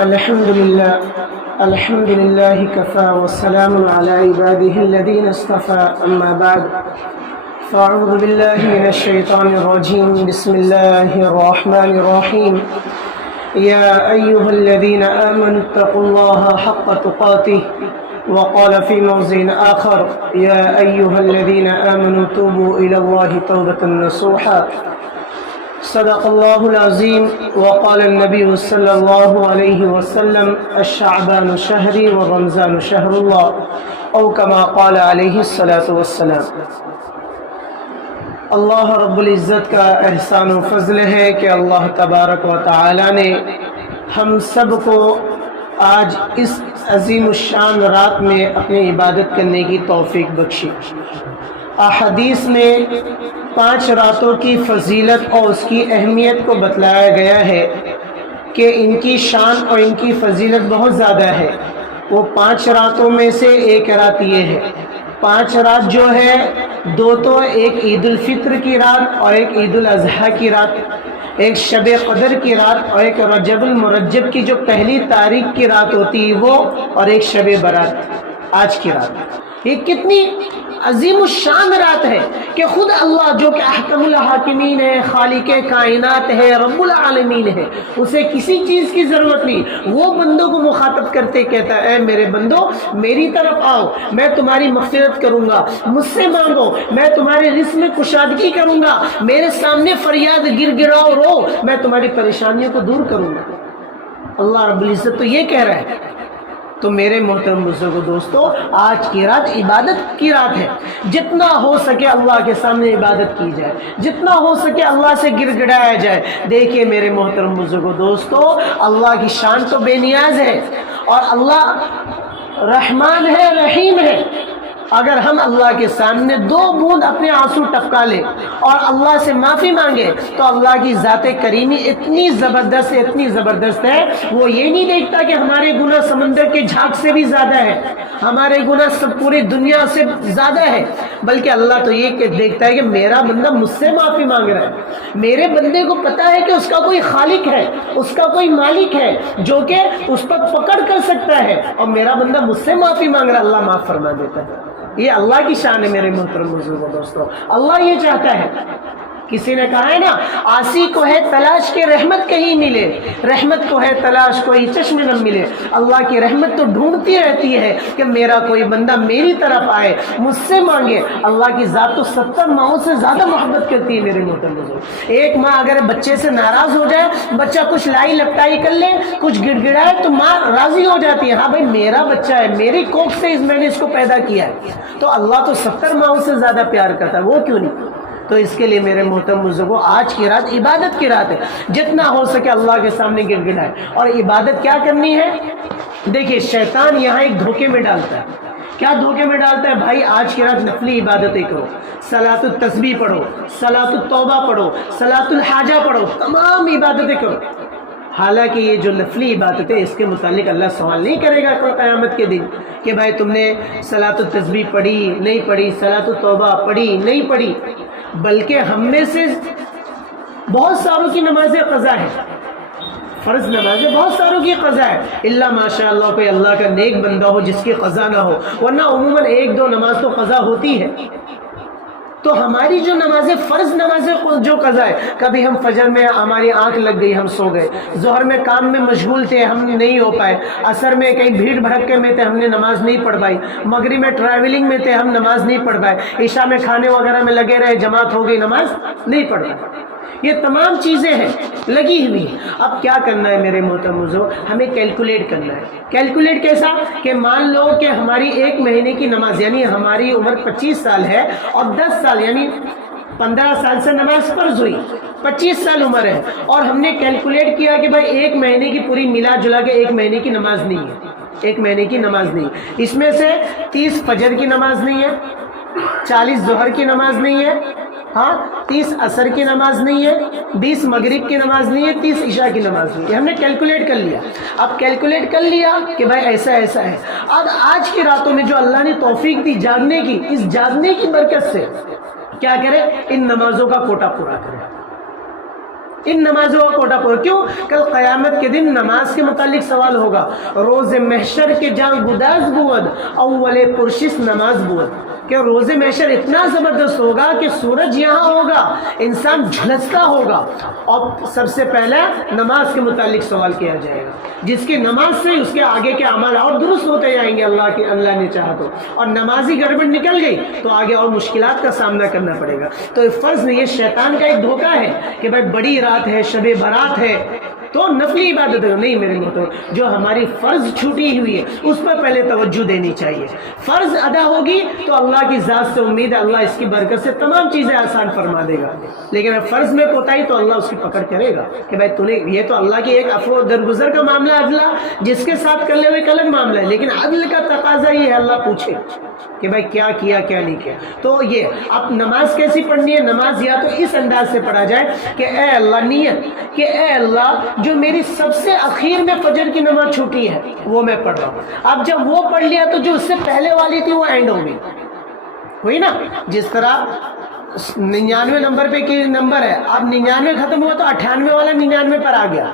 الحمد لله كفى والسلام على عباده الذين اصطفى أما بعد فأعوذ بالله من الشيطان الرجيم بسم الله الرحمن الرحيم يا أيها الذين آمنوا اتقوا الله حق تقاته وقال في موضع آخر يا أيها الذين آمنوا توبوا إلى الله توبة نصوحا صدق الله العظيم وقال النبي صلى الله عليه وسلم الشعبان شهري والرمضان شهر الله أو كما قال عليه الصلاة والسلام۔ اللہ رب العزت کا احسان و فضل ہے کہ اللہ تبارک و تعالی نے ہم سب کو آج اس عظیم الشان رات میں اپنی عبادت کرنے کی توفیق بخشی۔ احادیث میں 5 راتوں کی فضیلت اور اس کی اہمیت کو بتلایا گیا ہے کہ ان کی شان اور ان کی فضیلت بہت زیادہ ہے۔ وہ 5 راتوں میں سے ایک رات یہ ہے۔ 5 رات جو ہے، 2 تو ایک عید الفطر کی رات اور ایک عید الاضحیٰ کی رات، ایک شب قدر کی رات اور ایک رجب المرجب کی جو پہلی تاریخ کی رات ہوتی ہے وہ، اور ایک شب برات آج کی رات۔ یہ کتنی عظیم الشان رات ہے کہ خود اللہ جو کہ احکم الحاکمین ہے، خالق کائنات ہے، رب العالمین ہے، اسے کسی چیز کی ضرورت نہیں، وہ بندوں کو مخاطب کرتے کہتا ہے اے میرے بندو میری طرف آؤ، میں تمہاری مغفرت کروں گا، مجھ سے مانگو، میں تمہارے رزق میں کشادگی کروں گا، میرے سامنے فریاد گر گراؤ رو، میں تمہاری پریشانیوں کو دور کروں گا۔ اللہ رب العزت تو یہ کہہ رہا ہے۔ تو میرے محترم بزرگوں دوستو، آج کی رات عبادت کی رات ہے۔ جتنا ہو سکے اللہ کے سامنے عبادت کی جائے، جتنا ہو سکے اللہ سے گر گڑایا جائے۔ دیکھیے میرے محترم بزرگوں دوستو، اللہ کی شان تو بے نیاز ہے، اور اللہ رحمان ہے، رحیم ہے۔ اگر ہم اللہ کے سامنے 2 بوند اپنے آنسو ٹپکا لیں اور اللہ سے معافی مانگے تو اللہ کی ذات کریمی اتنی زبردست ہے، اتنی زبردست ہے، وہ یہ نہیں دیکھتا کہ ہمارے گناہ سمندر کے جھاگ سے بھی زیادہ ہے، ہمارے گناہ سب پوری دنیا سے زیادہ ہے، بلکہ اللہ تو یہ دیکھتا ہے کہ میرا بندہ مجھ سے معافی مانگ رہا ہے۔ میرے بندے کو پتا ہے کہ اس کا کوئی خالق ہے، اس کا کوئی مالک ہے جو کہ اس پر پکڑ کر سکتا ہے، اور میرا بندہ مجھ سے معافی مانگ رہا ہے، اللہ معاف فرما دیتا ہے۔ یہ اللہ کی شان ہے میرے محترم بزرگوں دوستو۔ اللہ یہ چاہتا ہے، کسی نے کہا ہے نا، آسی کو ہے تلاش کے رحمت کہیں ملے، رحمت کو ہے تلاش کوئی چشم نہ ملے۔ اللہ کی رحمت تو ڈھونڈتی رہتی ہے کہ میرا کوئی بندہ میری طرف آئے، مجھ سے مانگے۔ اللہ کی ذات تو 70 ماؤں سے زیادہ محبت کرتی ہے میرے محترم بزرگ۔ ایک ماں اگر بچے سے ناراض ہو جائے، بچہ کچھ لائی لپٹائی کر لے، کچھ گڑ گڑائے، تو ماں راضی ہو جاتی ہے، ہاں بھائی میرا بچہ ہے، میری کوکھ سے میں نے اس کو پیدا کیا ہے۔ تو اللہ تو 70 ماؤں سے زیادہ پیار کرتا ہے، وہ کیوں نہیں؟ تو اس کے لیے میرے محترم بزرگوں، آج کی رات عبادت کی رات ہے۔ جتنا ہو سکے اللہ کے سامنے گر گڑائے۔ اور عبادت کیا کرنی ہے؟ دیکھیے شیطان یہاں ایک دھوکے میں ڈالتا ہے۔ کیا دھوکے میں ڈالتا ہے؟ بھائی آج کی رات نفلی عبادتیں کرو، صلاۃ التسبیح پڑھو، صلاۃ التوبہ پڑھو، صلاۃ الحاجہ پڑھو، تمام عبادتیں کرو۔ حالانکہ یہ جو نفلی عبادت ہے اس کے متعلق اللہ سوال نہیں کرے گا قیامت کے دن کہ بھائی تم نے صلاۃ التسبیح پڑھی نہیں پڑھی، صلاۃ التوبہ پڑھی نہیں پڑھی، بلکہ ہم میں سے بہت ساروں کی نمازیں قضا ہے، فرض نمازیں بہت ساروں کی قضا ہے، الا ماشاء اللہ کوئی اللہ کا نیک بندہ ہو جس کی قضا نہ ہو، ورنہ عموماً 1-2 نماز تو قضا ہوتی ہے۔ تو ہماری جو نمازیں فرض نمازیں جو قضا ہے، کبھی ہم فجر میں ہماری آنکھ لگ گئی ہم سو گئے، ظہر میں کام میں مشغول تھے ہم نہیں ہو پائے، عصر میں کہیں بھیڑ بھڑکے میں تھے ہم نے نماز نہیں پڑھ پائی، مغرب میں ٹریولنگ میں تھے ہم نماز نہیں پڑھ پائے، عشاء میں کھانے وغیرہ میں لگے رہے جماعت ہو گئی نماز نہیں پڑھ پائے۔ یہ تمام چیزیں ہیں لگی ہوئی ہیں۔ اب کیا کرنا ہے میرے محترم بزرگوں؟ ہمیں کیلکولیٹ کرنا ہے۔ کیلکولیٹ کیسا؟ کہ مان لو کہ ہماری 1 مہینے کی نماز، یعنی ہماری عمر 25 سال ہے اور 10 سال یعنی 15 سال سے نماز فرض ہوئی، 25 سال عمر ہے، اور ہم نے کیلکولیٹ کیا کہ بھائی 1 مہینے کی پوری ملا جلا کے 1 مہینے کی نماز نہیں ہے، 1 مہینے کی نماز نہیں، اس میں سے 30 فجر کی نماز نہیں ہے، 40 ظہر کی نماز نہیں ہے، ہاں 30 عصر کی نماز نہیں ہے، 20 مغرب کی نماز نہیں ہے، 30 عشاء کی نماز نہیں ہے۔ ہم نے کیلکولیٹ کر لیا۔ اب کیلکولیٹ کر لیا کہ بھائی ایسا ایسا ہے۔ اب آج کی راتوں میں جو اللہ نے توفیق دی جاگنے کی، اس جاگنے کی برکت سے کیا کرے؟ ان نمازوں کا کوٹا پورا کرے۔ ان نمازوں کا کوٹا پورا. کیوں؟ کل قیامت کے دن نماز کے متعلق سوال ہوگا. روز محشر کے جان گداز بود اول پرشش نماز بود. کہ روز محشر اتنا زبردست ہوگا کہ سورج یہاں ہوگا، انسان جھلستا ہوگا، اور سب سے پہلے نماز کے متعلق سوال کیا جائے گا. جس کی نماز سے اس کے آگے کے اعمال اور درست ہوتے جائیں گے اللہ نے چاہا تو. اور نمازی گڑبڑ نکل گئی تو آگے اور مشکلات کا سامنا کرنا پڑے گا. تو فرض نہیں، یہ شیطان کا ایک دھوکہ ہے کہ بھائی بڑی رات ہے، شب برات ہے تو نفلی عبادت ہے. نہیں میرے محترم، جو ہماری فرض چھوٹی ہوئی ہے اس پر پہلے توجہ دینی چاہیے. فرض ادا ہوگی تو اللہ کی ذات سے امید ہے اللہ اس کی برکت سے تمام چیزیں آسان فرما دے گا. لیکن اگر فرض میں کوتاہی تو اللہ اس کی پکڑ کرے گا کہ بھائی تو نے یہ تو اللہ کی ایک عفو درگزر کا معاملہ عدلہ جس کے ساتھ کر لے ہوئے ایک الگ معاملہ ہے، لیکن عدل کا تقاضا یہ ہے اللہ پوچھے کہ بھائی کیا کیا کیا نہیں کیا. تو یہ اب نماز کیسی پڑھنی ہے؟ نماز یا تو اس انداز سے پڑھا جائے کہ اے اللہ، نیت کہ اے اللہ جو میری سب سے اخیر میں فجر کی نماز چھوٹی ہے وہ میں پڑھ رہا ہوں. اب جب وہ پڑھ لیا تو جو اس سے پہلے والی تھی وہ اینڈ ہو گئی، ہوئی نا. جس طرح 99 نمبر پہ کی نمبر ہے، اب 99 ختم ہوا تو 98 والا 99 پر آ گیا،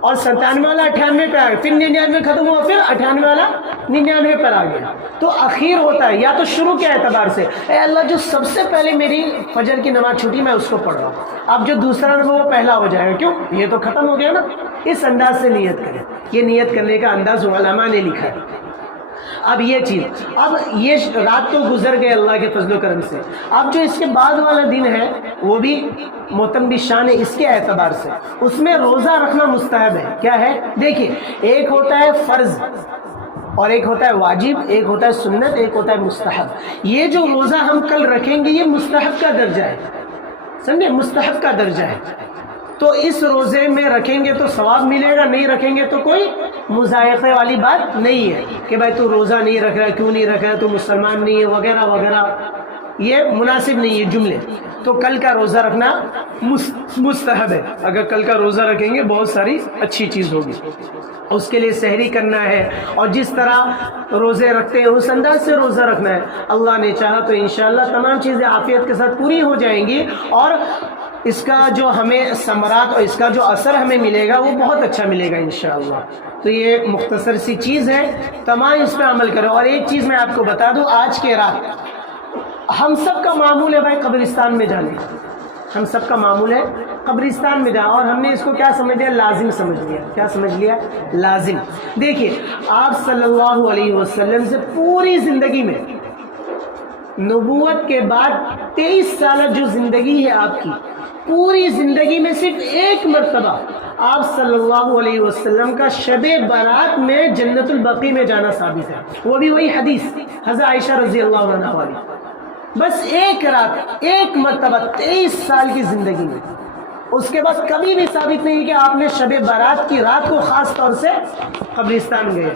اور 97 والا 98 پہ آ گیا، پھر 99 ختم ہوا، پھر 98 والا 99 پر آ گیا. تو اخیر ہوتا ہے یا تو شروع کے اعتبار سے اے اللہ جو سب سے پہلے میری فجر کی نماز چھوٹی میں اس کو پڑھ رہا ہوں. اب جو دوسرا نمبر وہ پہلا ہو جائے گا. کیوں؟ یہ تو ختم ہو گیا نا. اس انداز سے نیت کریں. یہ نیت کرنے کا انداز علماء نے لکھا ہے. اب یہ چیز، اب یہ رات تو گزر گئے اللہ کے فضل و کرم سے. اب جو اس کے بعد والا دن ہے وہ بھی معتم شان ہے اس کے اعتبار سے. اس میں روزہ رکھنا مستحب ہے. کیا ہے؟ دیکھیے، ایک ہوتا ہے فرض اور ایک ہوتا ہے واجب، ایک ہوتا ہے سنت، ایک ہوتا ہے مستحب. یہ جو روزہ ہم کل رکھیں گے یہ مستحب کا درجہ ہے، سمجھے؟ مستحب کا درجہ ہے. تو اس روزے میں رکھیں گے تو ثواب ملے گا، نہیں رکھیں گے تو کوئی مذائقے والی بات نہیں ہے کہ بھائی تو روزہ نہیں رکھ رہا، کیوں نہیں رکھ رہا، تو مسلمان نہیں ہے وغیرہ وغیرہ. یہ مناسب نہیں ہے جملے. تو کل کا روزہ رکھنا مستحب ہے. اگر کل کا روزہ رکھیں گے بہت ساری اچھی چیز ہوگی. اس کے لیے سحری کرنا ہے، اور جس طرح روزے رکھتے ہیں اس انداز سے روزہ رکھنا ہے. اللہ نے چاہا تو انشاءاللہ تمام چیزیں عافیت کے ساتھ پوری ہو جائیں گی، اور اس کا جو ہمیں ثمرات اور اس کا جو اثر ہمیں ملے گا وہ بہت اچھا ملے گا انشاءاللہ. تو یہ مختصر سی چیز ہے، تمام اس پہ عمل کرو. اور ایک چیز میں آپ کو بتا دوں، آج کے رات ہم سب کا معمول ہے بھائی قبرستان میں جانے. ہم سب کا معمول ہے قبرستان میں جانا، اور ہم نے اس کو کیا سمجھ لیا؟ لازم سمجھ لیا. کیا سمجھ لیا؟ لازم. دیکھیے، آپ صلی اللہ علیہ وسلم سے پوری زندگی میں، نبوت کے بعد 23 سالہ جو زندگی ہے آپ کی، پوری زندگی میں صرف ایک مرتبہ آپ صلی اللہ علیہ وسلم کا شب برات میں جنت البقیع میں جانا ثابت ہے. وہ بھی وہی حدیث حضرت عائشہ رضی اللہ عنہ والی. بس ایک رات، ایک مرتبہ 23 سال کی زندگی میں. اس کے بعد کبھی بھی ثابت نہیں کہ آپ نے شب برات کی رات کو خاص طور سے قبرستان گئے.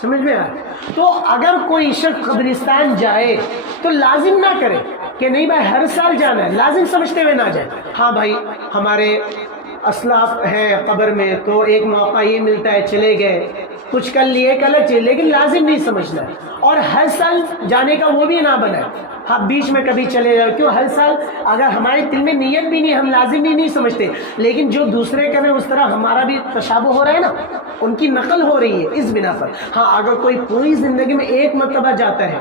سمجھ میں آئے؟ تو اگر کوئی شخص قبرستان جائے تو لازم نہ کرے کہ نہیں بھائی ہر سال جانا ہے، لازم سمجھتے ہوئے نہ جائے. ہاں بھائی ہمارے اسلاف ہیں قبر میں تو ایک موقع یہ ملتا ہے، چلے گئے، کچھ کر لیے، ایک الگ چیز، لیکن لازم نہیں سمجھنا ہے. اور ہر سال جانے کا وہ بھی نہ بنائے. ہاں بیچ میں کبھی چلے جائے. کیوں؟ ہر سال اگر ہمارے دل میں نیت بھی نہیں، ہم لازم بھی نہیں سمجھتے، لیکن جو دوسرے کریں اس طرح ہمارا بھی تشابہ ہو رہا ہے نا، ان کی نقل ہو رہی ہے اس بنا پر. ہاں اگر کوئی پوری زندگی میں ایک مرتبہ جاتا ہے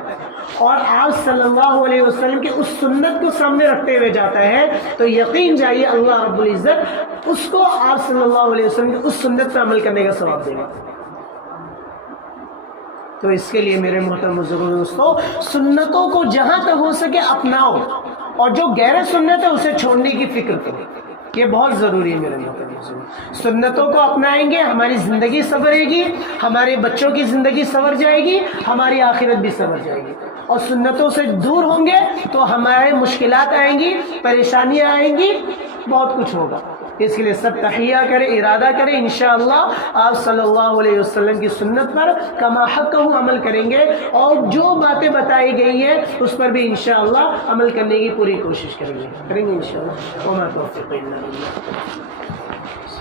اور آپ صلی اللہ علیہ وسلم کی اس سنت کو سامنے رکھتے ہوئے جاتا ہے تو یقین جائیے اللہ رب العزت اس کو آپ صلی اللہ علیہ وسلم کی اس سنت پر عمل کرنے کا ثواب دے گا. تو اس کے لیے میرے محترم بزرگوں دوستو، سنتوں کو جہاں تک ہو سکے اپناؤ، اور جو غیر سنت ہے اسے چھوڑنے کی فکر کرو. یہ بہت ضروری ہے میرے محترم بزرگوں. سنتوں کو اپنائیں گے ہماری زندگی سنورے گی، ہمارے بچوں کی زندگی سنور جائے گی، ہماری آخرت بھی سنور جائے گی. اور سنتوں سے دور ہوں گے تو ہمارے مشکلات آئیں گی، پریشانیاں آئیں گی، بہت کچھ ہوگا. اس کے لیے سب تحیہ کریں، ارادہ کریں، انشاءاللہ آپ صلی اللہ علیہ وسلم کی سنت پر کما حق عمل کریں گے، اور جو باتیں بتائی گئی ہیں اس پر بھی انشاءاللہ عمل کرنے کی پوری کوشش کریں گے انشاءاللہ. وما توفیق الا باللہ.